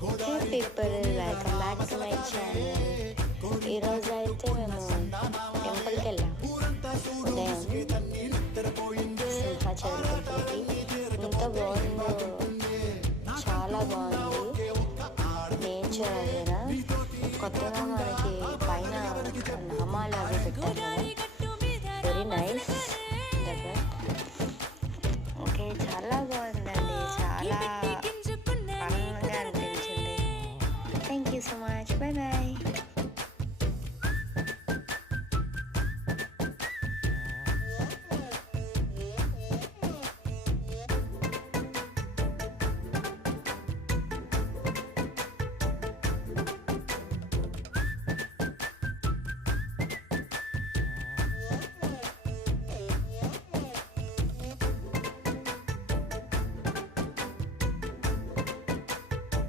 Hey people, welcome back to my channel. ఈరోజు అయితే మేము టెంపుల్కి వెళ్ళాం. ఉదయం సింహాచలం టెంపుల్కి. ఎంత బాగుందో, చాలా బాగుంది నేచర్. అదేనా కొత్తగా మనకి పైన నామాలు అవి పెట్టారు కదా, వెరీ నైస్. ఓకే, చాలా బాగుందండి, చాలా